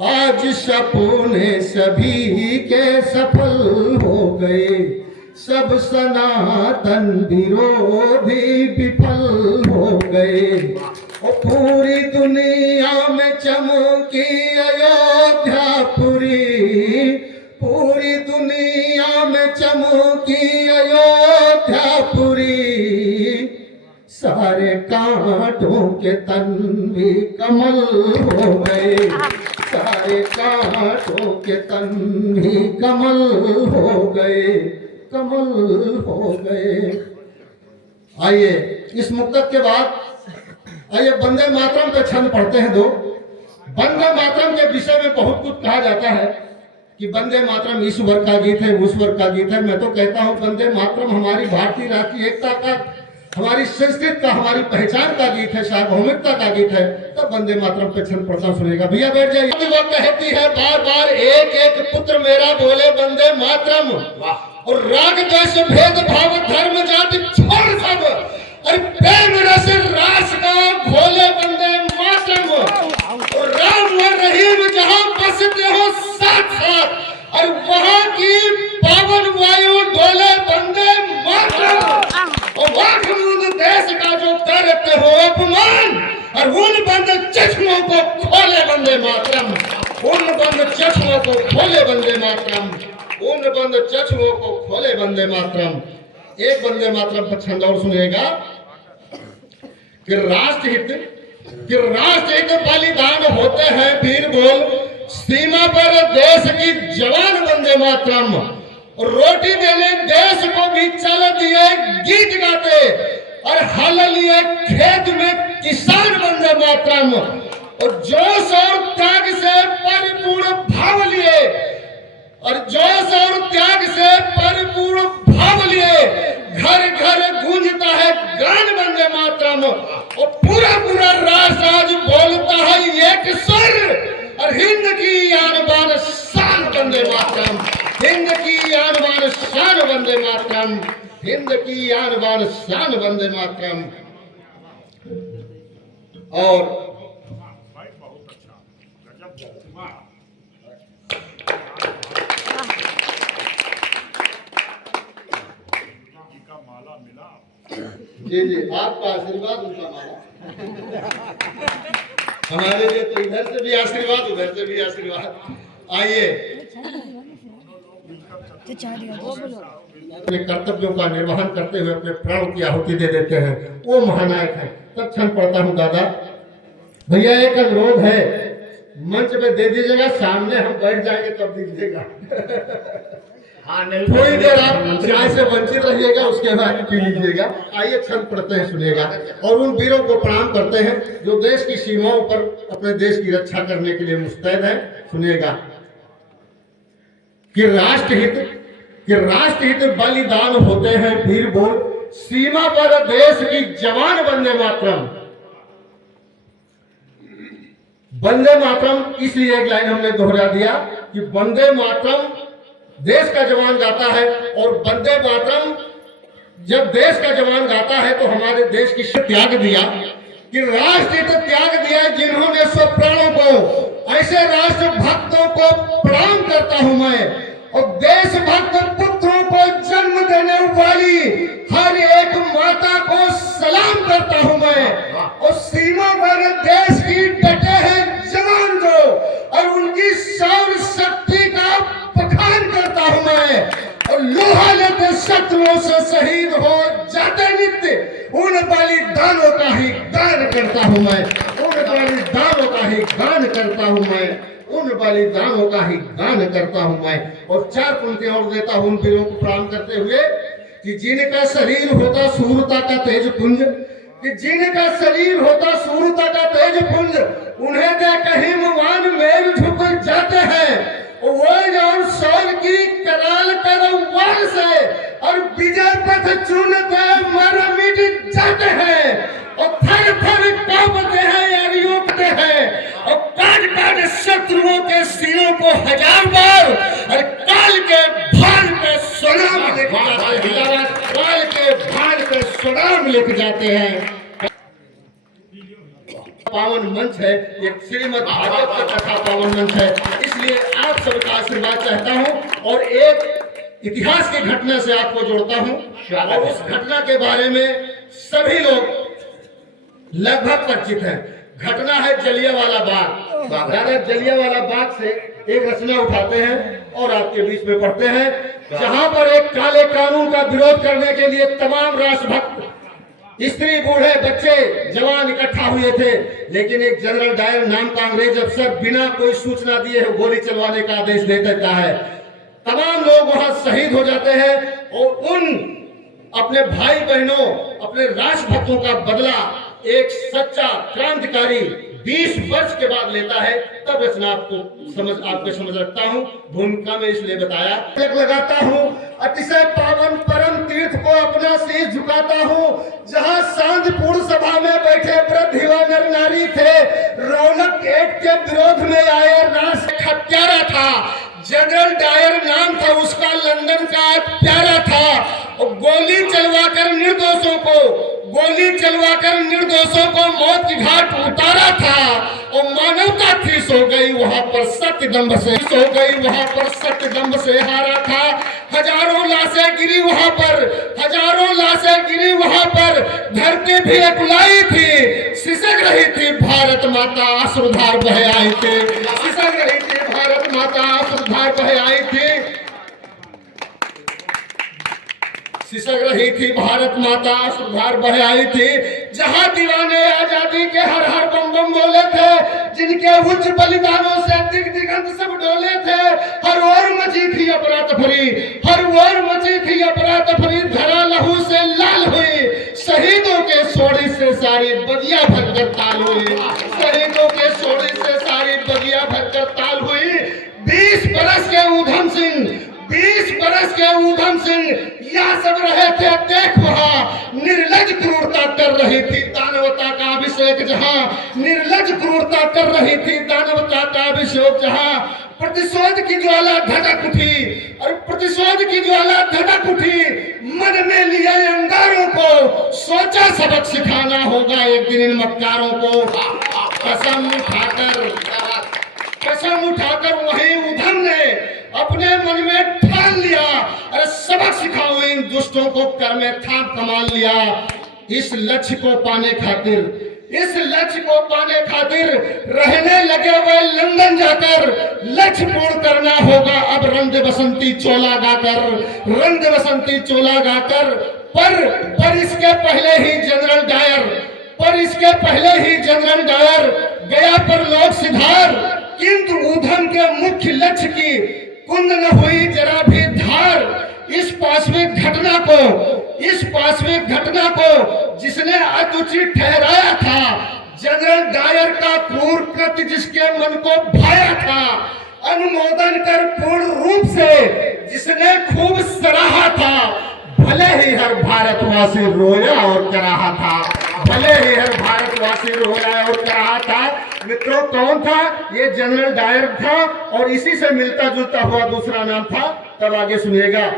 आज सपने सभी के सफल हो गए, सब सनातन विरोधी विफल हो गए। और पूरी दुनिया में चमकी अयोध्यापुरी, पूरी दुनिया में चमकी अयोध्यापुरी। सारे कांटों के तन भी कमल हो गए, सारे कांटों के तन भी कमल हो गए, कमल हो गए। आइए इस मुक्तक के बाद आइए वंदे मातरम पे छंद पढ़ते हैं दो। वंदे मातरम के विषय में बहुत कुछ कहा जाता है कि वंदे मातरम इस वर्ग का गीत है, उस वर्ग का गीत है। मैं तो कहता हूँ वंदे मातरम हमारी भारतीय राष्ट्रीय एकता का, हमारी संस्कृति का, हमारी पहचान का गीत है, सार्वभौमिकता का गीत है। तब वंदे मातरम पे छंद पढ़ता सुनेगा। भैया बैठ जाइए। वो कहती है बार बार एक एक पुत्र मेरा बोले वंदे मातरम, और राग द्वेष भेद भाव धर्म जाति छोड़ सब, और प्रेम रस रास का घोले वंदे मातरम। और राम और रहीम जहाँ बसते हो साथ साथ, और वहाँ की पावन वायु डोले वंदे मातरम। और वाक मुंद देश का जो करते हो अपमान, और उन बंद चश्मों को खोले वंदे मातरम, उन बंद चश्मों को खोले वंदे मातरम, उन बंद चश्मों को खोले वंदे मातरम। एक वंदे मातरम पर छंद और सुनेगा कि राष्ट्रहित बलिदान होते हैं वीर बोल, सीमा पर देश की जवान वंदे मातरम। रोटी देने देश को भी चल दिए गीत गाते, और हल लिए खेत में किसान वंदे मातरम। और जोश और त्याग से परिपूर्ण भाव लिए, और जोश और त्याग से परिपूर्ण भाव लिए घर घर गूंजता है गान वंदे मातरम। और पूरा पूरा राष्ट्र आज बोलता है एक स्वर, और हिंद की आन बान शान वंदे मातरम, हिंद की आन बान शान वंदे मातरम, हिंद की आन बान शान वंदे मातरम। और जी जी आपका आशीर्वाद उनका माला, हमारे लिए तो इधर से भी आशीर्वाद उधर से भी आशीर्वाद। आइए अपने कर्तव्यों का निर्वहन करते हुए अपने प्राणों की आहुति दे देते हैं, वो महानायक है। तब क्षण पढ़ता हूँ दादा। भैया एक अनुरोध है, मंच पे दे दीजिएगा, सामने हम बैठ जाएंगे तब दीजिएगा। हाँ नहीं, थोड़ी देर आप चाय से वंचित रहिएगा, उसके बाद पी लीजिएगा। आइए छंद पढ़ते हैं सुनिएगा। और उन वीरों को प्रणाम करते हैं जो देश की सीमाओं पर अपने देश की रक्षा करने के लिए मुस्तैद है। सुनिएगा कि राष्ट्रहित बलिदान होते हैं वीर बोल, सीमा पर देश की जवान वंदे मातरम। वंदे मातरम इसलिए एक लाइन हमने दोहरा दिया कि वंदे मातरम देश का जवान गाता है, और वंदे मातरम जब देश का जवान गाता है तो हमारे देश की त्याग दिया, कि राष्ट्रहित त्याग दिया जिन्होंने सब प्राणों को। ऐसे राष्ट्र भक्तों को प्रणाम करता हूं मैं, और देशभक्त पुत्रों को जन्म देने वाली हर एक माता को सलाम करता हूं मैं। और सीमा पर देश की डटे हैं जवान जो, और उनकी शौर्य शक्ति का बखान करता हूं मैं। और लोहा लेते शत्रुओं से शहीद हो जाते नित्य, उन बलिदानों का ही गान करता हूं मैं, उन बलिदानों का ही गान करता हूं मैं, उन बलिदानों का ही गान करता हूं मैं। और चार पंक्तियां और देता हूं उन वीरों को प्रणाम करते हुए कि जिनका शरीर होता सूरता का तेज पुंज, कि जिनका शरीर होता सूरता का तेज पुंज, उन्हें दे कहीं मान मेल झुक जाते हैं। वो और शौर की कराल करवार से, और विजय पथ चुनते मर मिट जाते हैं। और थर थर कांपते हैं और युक्त हैं, और काट काट शत्रुओं के सिरों को हजार बार, और काल के भाल पे सलाम लिख जाते हैं, काल के भाल पे सलाम लिख जाते हैं। पावन मंच है, एक श्रीमद् भागवत की कथा पावन मंच है। इसलिए आप सबका आशीर्वाद चाहता हूं और एक इतिहास की घटना से आपको जोड़ता हूं और उस घटना के बारे में सभी लोग लगभग परिचित हैं। घटना है जलियांवाला बाग। दादा जलियांवाला बाग से एक रचना उठाते हैं और आपके बीच में पढ़ते हैं, जहां पर एक काले कानून का विरोध करने के लिए तमाम राष्ट्रभक्त स्त्री बूढ़े बच्चे जवान इकट्ठा हुए थे, लेकिन एक जनरल डायर नाम का अंग्रेज अफसर बिना कोई सूचना दिए गोली चलवाने का आदेश दे देता है। तमाम लोग वहां शहीद हो जाते हैं और उन अपने भाई बहनों अपने राष्ट्रभक्तों का बदला एक सच्चा क्रांतिकारी 20 वर्ष के बाद लेता है। तब रचना आपको समझ रखता हूँ, भूमिका में इसलिए बताया। लगाता हूँ अतिशय पावन परम तीर्थ को अपना शीश झुकाता हूँ, जहाँ शांतिपूर्ण सभा में बैठे वृद्ध युवा नर नारी थे। रौनक एक्ट के विरोध में आए राष्ट्र हत्यारा था, जनरल डायर नाम था उसका, लंदन का प्यारा था। और गोली चलवाकर निर्दोषों को मौत की घाट उतारा था। और मानवता थी सो गई वहां पर सत्य दंभ से हारा था। हजारों लाशें गिरी वहां पर, धरती भी अकुलाई थी, सिसक रही थी भारत माता, अश्रुधार बह आई थी, भारत माता अश्रुधार बह आई थी, सिसक रही थी भारत माता अश्रुधार बह आई थी। जहां दीवाने आजादी के हर हर बम बम बोले थे, जिनके उच्च बलिदानों से दिग दिगंत सब डोले थे। हर ओर मची थी अफरा-तफरी, धरा लहू से लाल हुई, शहीदों के सोड़ी से सारी बगिया भरकर ताल हुई, 20 बरस के ऊधम सिंह यह सब रहे थे देख वहां, निर्लज क्रूरता कर रही थी दानवता का अभिषेक जहां, निर्लज क्रूरता कर रही थी दानवता का अभिषेक जहां। प्रतिशोध की ज्वाला धधक उठी, मन में लिए अंगारों को, सोचा सबक सिखाना होगा एक दिन इन मक्कारों को। कसम उठाकर वही उधम ने अपने मन में ठान लिया, अरे सबक सिखाओ इन दुष्टों को, कर में थाप कमाल लिया। इस लक्ष्य को पाने खातिर रहने लगे वे लंदन जाकर, लक्ष्य पूर्ण करना होगा अब रंग बसंती चोला गाकर। पर इसके पहले ही जनरल डायर गया पर लोग सिधार, किंतु उधम के मुख्य लक्ष्य की कुंद न हुई जरा भी धार। इस पाशविक घटना को जिसने अनुचित ठहराया था, जनरल डायर का क्रूर कृत्य जिसके मन को भाया था, अनुमोदन कर पूर्ण रूप से जिसने खूब सराहा था, भले ही हर भारतवासी रोया और कराहा था। मित्रों, कौन था ये? जनरल डायर था और इसी से मिलता जुलता हुआ दूसरा नाम था, तब आगे सुनिएगा।